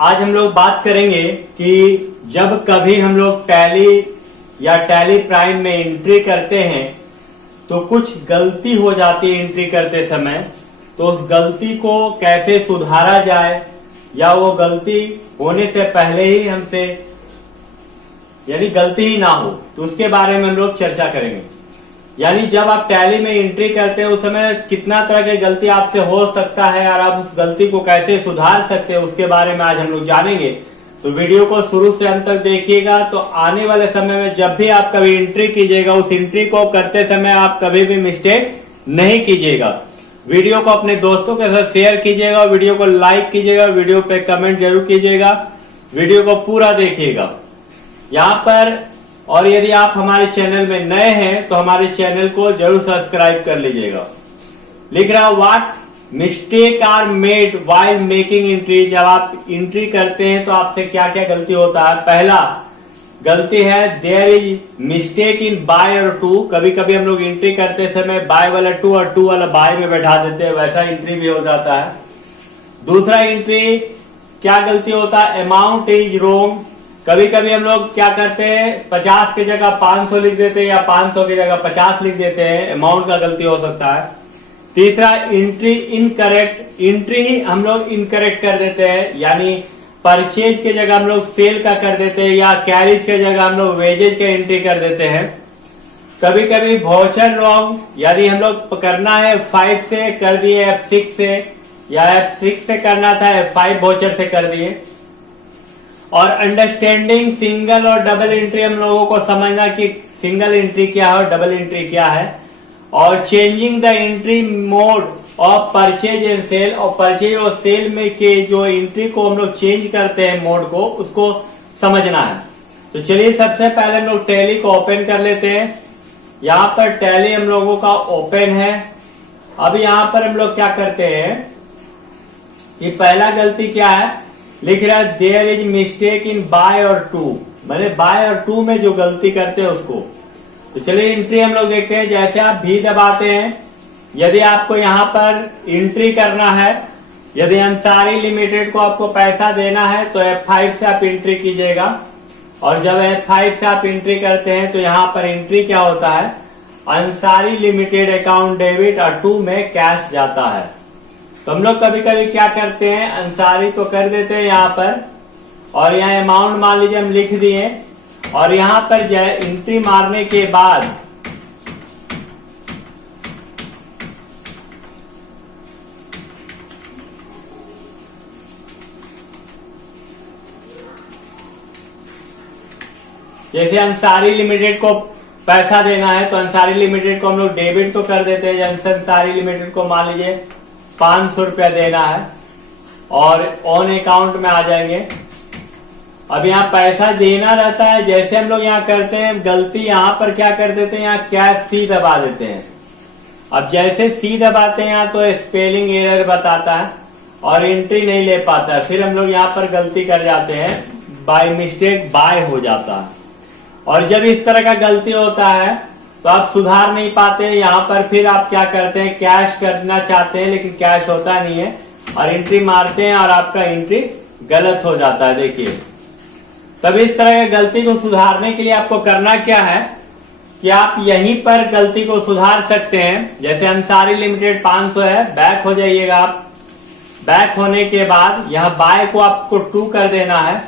आज हम लोग बात करेंगे कि जब कभी हम लोग टैली या टैली प्राइम में एंट्री करते हैं तो कुछ गलती हो जाती है एंट्री करते समय, तो उस गलती को कैसे सुधारा जाए या वो गलती होने से पहले ही हमसे यानी गलती ही ना हो, तो उसके बारे में हम लोग चर्चा करेंगे। यानी जब आप टैली में एंट्री करते हैं उस समय कितना तरह की गलती आपसे हो सकता है और आप उस गलती को कैसे सुधार सकते हैं उसके बारे में आज हम लोग जानेंगे। तो वीडियो को शुरू से अंत तक देखिएगा। तो आने वाले समय में जब भी आप कभी एंट्री कीजिएगा उस एंट्री को करते समय आप कभी भी मिस्टेक नहीं कीजिएगा। वीडियो को अपने दोस्तों के साथ शेयर कीजिएगा, वीडियो को लाइक कीजिएगा, वीडियो पे कमेंट जरूर कीजिएगा, वीडियो को पूरा देखिएगा यहाँ पर। और यदि आप हमारे चैनल में नए हैं तो हमारे चैनल को जरूर सब्सक्राइब कर लीजिएगा। लिख रहा what mistake are made while making entry. जब आप एंट्री करते हैं तो आपसे क्या क्या गलती होता है। पहला गलती है there is mistake in by और टू। कभी कभी हम लोग एंट्री करते समय बाय वाला टू और टू वाला बाय में बैठा देते हैं, वैसा एंट्री भी हो जाता है। दूसरा एंट्री क्या गलती होता है, अमाउंट इज रोंग। कभी कभी हम लोग क्या करते हैं 50 की जगह 500 लिख देते हैं या 500 की जगह 50 लिख देते हैं, अमाउंट का गलती हो सकता है। तीसरा एंट्री इनकरेक्ट। एंट्री ही हम लोग इनकरेक्ट कर देते हैं, यानी परचेज की जगह हम लोग सेल का कर देते हैं या कैरिज की जगह हम लोग वेजेज का एंट्री कर देते हैं। कभी कभी वाउचर रॉन्ग, यानी हम लोग करना है F5 से कर दिए F6 से, या F6 से करना था F5 वाउचर से कर दिए। और अंडरस्टैंडिंग सिंगल और डबल एंट्री, हम लोगों को समझना कि सिंगल एंट्री क्या है और डबल एंट्री क्या है। और changing the entry mode of purchase and sale, और परचेज और सेल में के जो एंट्री को हम लोग चेंज करते हैं मोड को, उसको समझना है। तो चलिए सबसे पहले हम लोग टैली को ओपन कर लेते हैं। यहाँ पर टैली हम लोगों का ओपन है। अब यहाँ पर हम लोग क्या करते हैं, ये पहला गलती क्या है, लिख रहा है there is mistake in by और टू, मैंने बाय और टू में जो गलती करते हैं उसको। तो चलिए एंट्री हम लोग देखते हैं। जैसे आप भी दबाते हैं, यदि आपको यहाँ पर एंट्री करना है, यदि अंसारी लिमिटेड को आपको पैसा देना है तो F5 से आप एंट्री कीजिएगा। और जब F5 से आप एंट्री करते हैं तो यहाँ पर एंट्री क्या होता है, अंसारी लिमिटेड अकाउंट डेबिट और टू में कैश जाता है। तो हम लोग कभी कभी क्या करते हैं, अंसारी तो कर देते हैं यहाँ पर, और यहाँ अमाउंट मान लीजिए हम लिख दिए, और यहाँ पर एंट्री मारने के बाद जैसे अंसारी लिमिटेड को पैसा देना है तो अंसारी लिमिटेड को हम लोग डेबिट तो कर देते हैं। जैसे अंसारी लिमिटेड को मान लीजिए 500 रुपया देना है और ऑन अकाउंट में आ जाएंगे। अब यहाँ पैसा देना रहता है, जैसे हम लोग यहाँ करते हैं गलती, यहाँ पर क्या कर देते हैं, यहाँ कैश सी दबा देते हैं। अब जैसे सी दबाते हैं यहाँ तो स्पेलिंग एरर बताता है और एंट्री नहीं ले पाता है। फिर हम लोग यहाँ पर गलती कर जाते हैं, बाय मिस्टेक बाय हो जाता है। और जब इस तरह का गलती होता है तो आप सुधार नहीं पाते। यहाँ पर फिर आप क्या करते हैं, कैश करना चाहते हैं लेकिन कैश होता नहीं है और एंट्री मारते हैं और आपका एंट्री गलत हो जाता है। देखिए, तब इस तरह की गलती को सुधारने के लिए आपको करना क्या है कि आप यहीं पर गलती को सुधार सकते हैं। जैसे अंसारी लिमिटेड 500 है, बैक हो जाइएगा आप। बैक होने के बाद यहाँ बाय को आपको 2 कर देना है।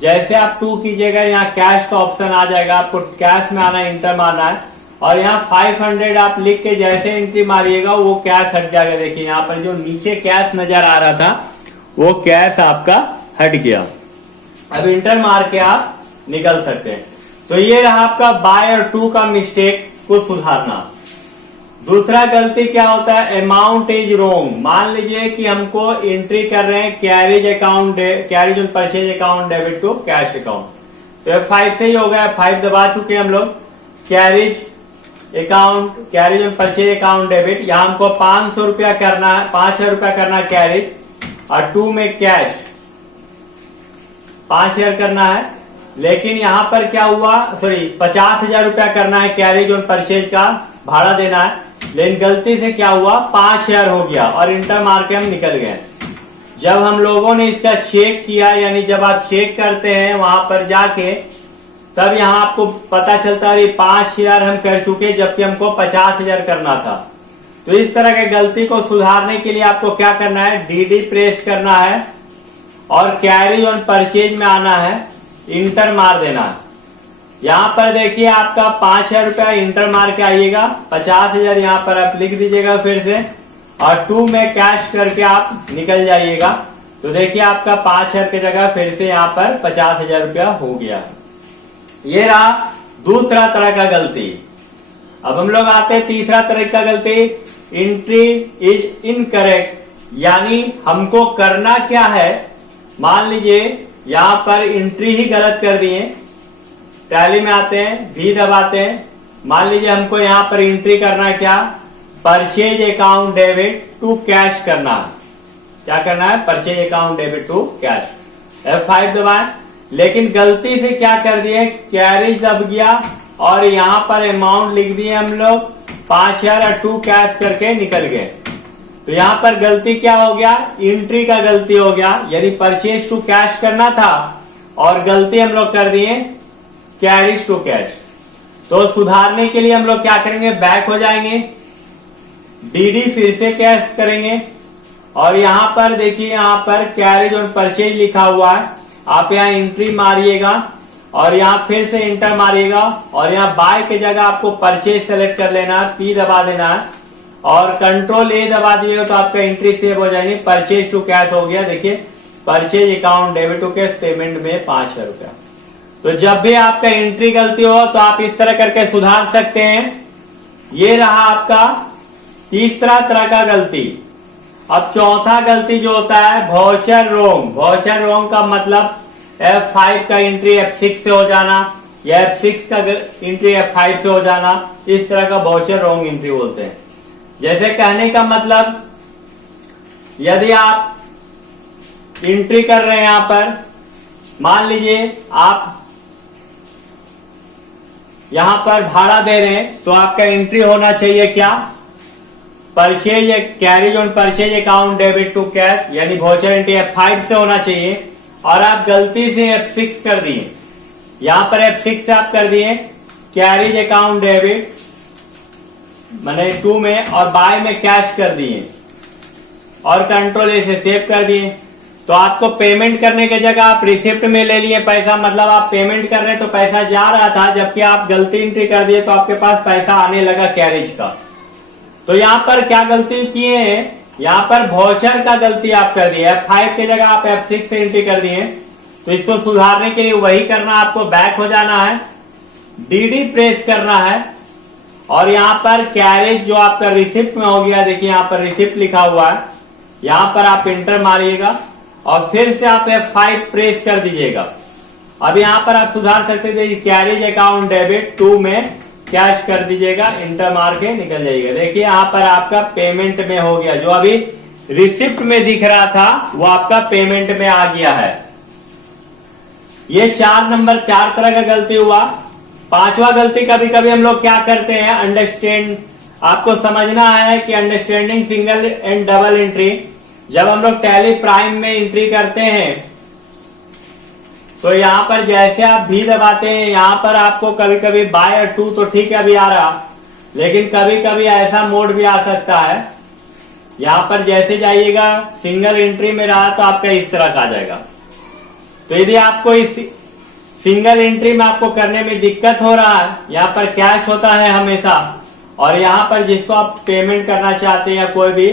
जैसे आप 2 कीजिएगा यहाँ कैश का ऑप्शन आ जाएगा, आपको कैश में आना, इंटर मारना है और यहाँ 500 आप लिख के जैसे एंट्री मारिएगा वो कैश हट जाएगा। देखिए यहाँ पर जो नीचे कैश नजर आ रहा था वो कैश आपका हट गया। अब इंटर मार के आप निकल सकते हैं। तो ये रहा आपका बाय और टू का मिस्टेक को सुधारना। दूसरा गलती क्या होता है, अमाउंट इज रोंग। मान लीजिए कि हमको एंट्री कर रहे हैं कैरिज अकाउंट, कैरिज और purchase account debit to cash account, तो F5 से ही हो गया। F5 दबा चुके हम लोग। कैरिज अकाउंट, कैरिज और परचेज अकाउंट डेबिट, यहाँ हमको 500 रुपया करना है, 5000 रुपया करना है कैरिज और 2 में कैश 5000 करना है। लेकिन यहाँ पर क्या हुआ, सॉरी 50,000 रुपया करना है कैरिज और परचेज का भाड़ा देना है, लेकिन गलती से क्या हुआ 5,000 हो गया और इंटर मार के हम निकल गए। जब हम लोगों ने इसका चेक किया, यानी जब आप चेक करते हैं वहां पर जाके, तब यहाँ आपको पता चलता है 5,000 हम कर चुके जबकि हमको 50,000 करना था। तो इस तरह की गलती को सुधारने के लिए आपको क्या करना है, डीडी प्रेस करना है और कैरी ऑन परचेज में आना है, इंटर मार देना है। यहाँ पर देखिए आपका 5,000 रुपया इंटर मार के आइएगा, 50,000 यहाँ पर आप लिख दीजिएगा फिर से, और 2 में कैश करके आप निकल जाइएगा। तो देखिए आपका 5,000 की जगह फिर से यहाँ पर 50,000 रुपया हो गया। ये रहा दूसरा तरह का गलती। अब हम लोग आते हैं तीसरा तरह का गलती, एंट्री इज इनकरेक्ट, यानी हमको करना क्या है, मान लीजिए यहां पर एंट्री ही गलत कर दिए, टैली में आते हैं, भी दबाते हैं, मान लीजिए हमको यहां पर एंट्री करना है क्या, purchase account debit to cash करना है। क्या करना है, purchase account debit to cash. F5 दबाएं, लेकिन गलती से क्या कर दिए, कैरी दब गया और यहां पर अमाउंट लिख दिए हम लोग 5,000 और 2 कैश करके निकल गए। तो यहां पर गलती क्या हो गया, एंट्री का गलती हो गया, यानी परचेज टू कैश करना था और गलती हम लोग कर दिए कैरीज टू कैश। तो सुधारने के लिए हम लोग क्या करेंगे, बैक हो जाएंगे, डीडी फिर से कैश करेंगे और यहां पर देखिए यहां पर कैरीज ऑन परचेज लिखा हुआ है, आप यहाँ एंट्री मारिएगा और यहाँ फिर से इंटर मारिएगा और यहाँ बाय की जगह आपको परचेज सेलेक्ट कर लेना है, पी दबा देना है और कंट्रोल ए दबा दिएगा तो आपका एंट्री सेव हो जाएगी, परचेज टू कैश हो गया। देखिए purchase account debit to cash, payment में 5,000 रुपया। तो जब भी आपका एंट्री गलती हो तो आप इस तरह करके सुधार सकते हैं। ये रहा आपका तीसरा तरह का गलती। अब चौथा गलती जो होता है वाउचर रॉन्ग। वाउचर रॉन्ग का मतलब F5 का एंट्री F6 से हो जाना या F6 का एंट्री F5 से हो जाना, इस तरह का वाउचर रॉन्ग एंट्री बोलते हैं। जैसे कहने का मतलब, यदि आप एंट्री कर रहे हैं यहां पर, मान लीजिए आप यहां पर भाड़ा दे रहे हैं तो आपका एंट्री होना चाहिए क्या, purchase carriage on purchase account debit to cash, यानी वाउचर एंट्री F5 से होना चाहिए और आप गलती से F6 कर दिए। यहां पर F6 से आप कर दिए कैरीज अकाउंट डेबिट मैंने 2 में और बाय में कैश कर दिए और कंट्रोल ए से सेव कर दिए। तो आपको पेमेंट करने की जगह आप रिसिप्ट में ले लिए पैसा, मतलब आप पेमेंट कर रहे हैं तो पैसा जा रहा था, जबकि आप गलती एंट्री कर दिए तो आपके पास पैसा आने लगा कैरेज का। तो यहाँ पर क्या गलती किए हैं, यहाँ पर वाउचर का गलती आप कर दिए, F5 की जगह आप F6 से एंट्री कर दिए। तो इसको सुधारने के लिए वही करना, आपको बैक हो जाना है, डीडी प्रेस करना है और यहाँ पर कैरेज जो आपका रिसिप्ट में हो गया, देखिए यहाँ पर रिसिप्ट लिखा हुआ है, यहाँ पर आप इंटर मारिएगा और फिर से आप F5 प्रेस कर दीजिएगा। अब यहाँ पर आप सुधार सकते थे, कैरेज अकाउंट डेबिट 2 में कैश कर दीजिएगा, इंटर मार के निकल जाइएगा। देखिए यहाँ पर आपका पेमेंट में हो गया, जो अभी रिसिप्ट में दिख रहा था वो आपका पेमेंट में आ गया है। ये 4 तरह का गलती हुआ। 5वां गलती कभी कभी हम लोग क्या करते हैं, अंडरस्टैंड, आपको समझना है कि understanding single and double entry, जब हम लोग टैली प्राइम में एंट्री करते हैं तो यहाँ पर जैसे आप भी दबाते हैं, यहाँ पर आपको कभी कभी बाय और 2 तो ठीक है अभी आ रहा, लेकिन कभी कभी ऐसा मोड भी आ सकता है, यहाँ पर जैसे जाइएगा सिंगल एंट्री में रहा तो आपका इस तरह का आ जाएगा। तो यदि आपको इस सिंगल एंट्री में आपको करने में दिक्कत हो रहा है, यहाँ पर कैश होता है हमेशा और यहाँ पर जिसको आप पेमेंट करना चाहते हैं या कोई भी,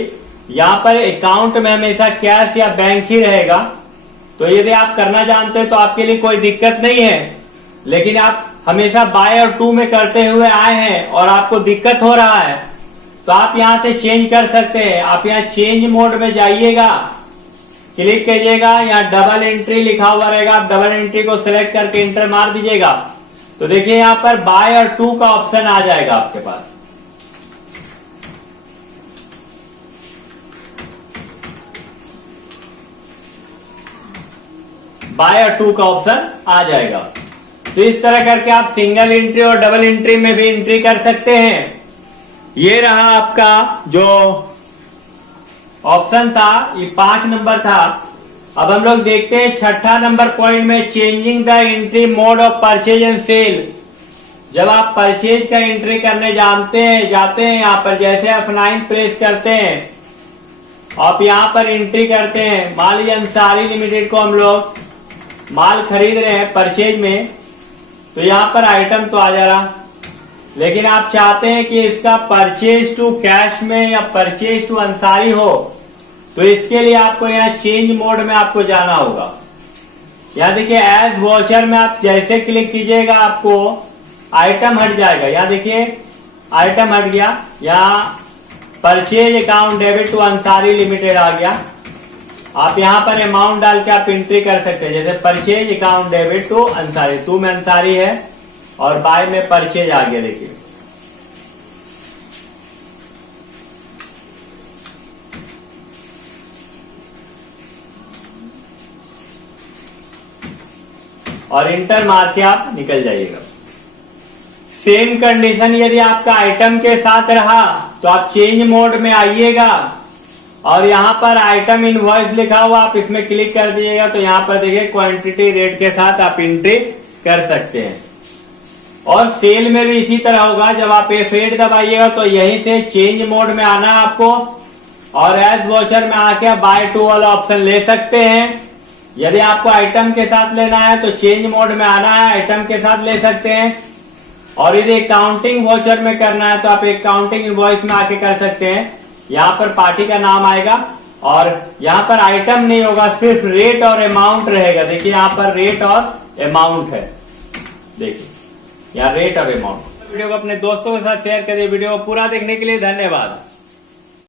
यहाँ पर अकाउंट में हमेशा कैश या बैंक ही रहेगा। तो यदि आप करना जानते हैं तो आपके लिए कोई दिक्कत नहीं है, लेकिन आप हमेशा बाय और 2 में करते हुए आए हैं और आपको दिक्कत हो रहा है तो आप यहां से चेंज कर सकते हैं। आप यहाँ चेंज मोड में जाइएगा, क्लिक कीजिएगा, यहाँ डबल एंट्री लिखा हुआ रहेगा, आप डबल एंट्री को सिलेक्ट करके इंटर मार दीजिएगा तो देखिए यहाँ पर बाय और 2 का ऑप्शन आ जाएगा आपके पास। बाय और 2 का ऑप्शन आ जाएगा। तो इस तरह करके आप सिंगल एंट्री और डबल एंट्री में भी एंट्री कर सकते हैं। ये रहा आपका जो ऑप्शन था, ये 5 नंबर था। अब हम लोग देखते हैं 6ठा नंबर पॉइंट में, changing the entry mode of purchase and sale. जब आप परचेज का एंट्री करने जाते हैं यहाँ पर, जैसे F9 प्रेस करते हैं, आप यहाँ पर एंट्री करते हैं। मान लीजिए अंसारी लिमिटेड को हम लोग माल खरीद रहे हैं परचेज में, तो यहाँ पर आइटम तो आ जा रहा, लेकिन आप चाहते हैं कि इसका परचेज टू कैश में या परचेज टू अंसारी हो, तो इसके लिए आपको यहाँ चेंज मोड में आपको जाना होगा। यहाँ देखिए एज वॉचर में आप जैसे क्लिक कीजिएगा, आपको आइटम हट जाएगा। यहाँ देखिए आइटम हट गया, यहाँ purchase account debit to Ansari limited आ गया। आप यहाँ पर अमाउंट डाल के आप एंट्री कर सकते हैं, जैसे purchase account debit to Ansari, to में अंसारी है और बाय में परचेज आ गया। देखिए और इंटर मार के आप निकल जाइएगा। सेम कंडीशन यदि आपका आइटम के साथ रहा तो आप चेंज मोड में आइएगा और यहाँ पर आइटम इनवॉइस लिखा हुआ, आप इसमें क्लिक कर दीजिएगा तो यहाँ पर देखिए क्वांटिटी रेट के साथ आप एंट्री कर सकते हैं। और सेल में भी इसी तरह होगा, जब आप F8 दबाइएगा तो यहीं से चेंज मोड में आना है आपको और एज वॉचर में आके बाय टू वाला ऑप्शन ले सकते हैं। यदि आपको आइटम के साथ लेना है तो चेंज मोड में आना है, आइटम के साथ ले सकते हैं। और यदि अकाउंटिंग वॉचर में करना है तो आप अकाउंटिंग इनवॉइस में आके कर सकते हैं। यहाँ पर पार्टी का नाम आएगा और यहाँ पर आइटम नहीं होगा, सिर्फ रेट और अमाउंट रहेगा। देखिए यहाँ पर रेट और अमाउंट है, देखिए यहाँ रेट और अमाउंट। वीडियो को अपने दोस्तों के साथ शेयर करिए। वीडियो को पूरा देखने के लिए धन्यवाद।